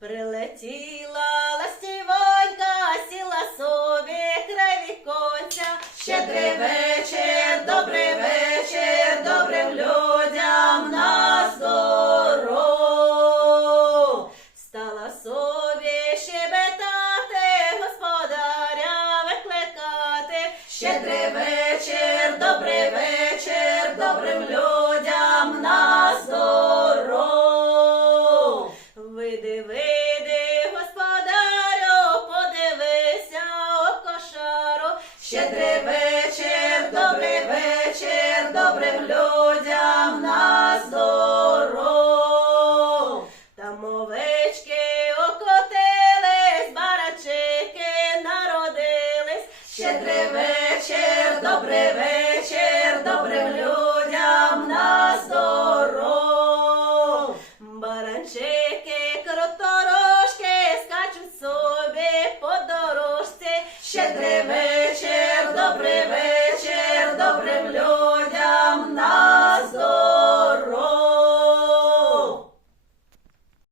Прилетіла ластівонька, сіла собі край віконця. Щедрий вечір, добрий вечір, добрим людям на здоров. Стала собі щебетати, господаря викликати. Щедрий вечір, Види, господарю, подивися о кошару. Щедрий вечір, добрий вечір, добрим людям на здоров. Там овечки окотились, барачики народились. Щедрий вечір, добрий вечір, Щедрий вечір, добрий вечір.